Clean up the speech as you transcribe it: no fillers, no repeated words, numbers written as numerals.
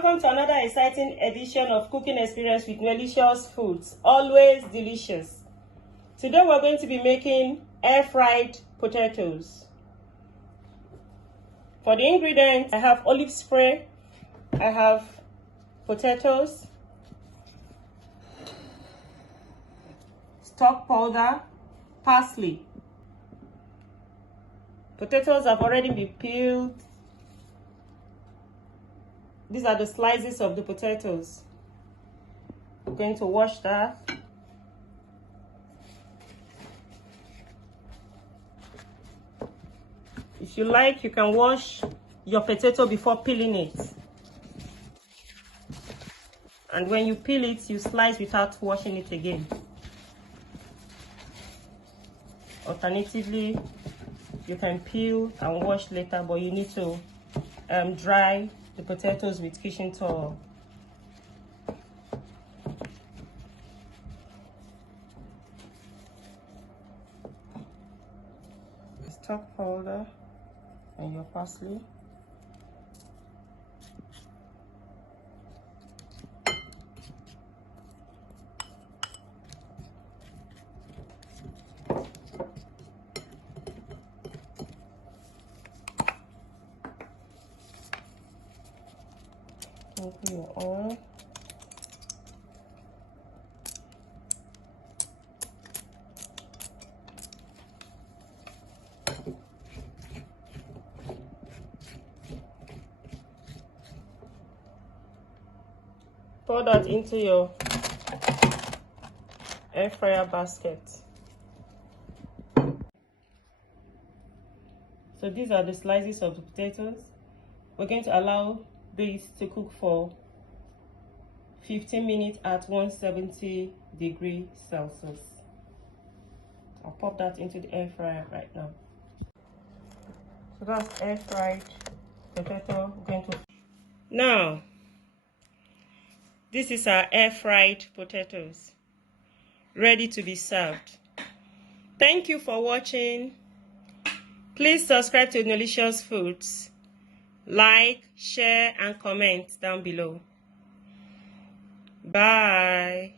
Welcome to another exciting edition of Cooking Experience with Delicious Foods. Always delicious. Today we're going to be making air-fried potatoes. For the ingredients, I have olive spray, I have potatoes, stock powder, parsley. Potatoes have already been peeled. These are the slices of the potatoes. I'm going to wash that. If you like, you can wash your potato before peeling it. And when you peel it, you slice without washing it again. Alternatively, you can peel and wash later, but you need to dry the potatoes with kitchen towel. Stock powder and your parsley. Open your oil. Pour that into your air fryer basket. So these are the slices of the potatoes. We're going to allow this to cook for 15 minutes at 170 degrees Celsius. I'll pop that into the air fryer right now. So that's air fried potato. Now, this is our air fried potatoes ready to be served. Thank you for watching. Please subscribe to Delicious Foods. Like, share, and comment down below. Bye.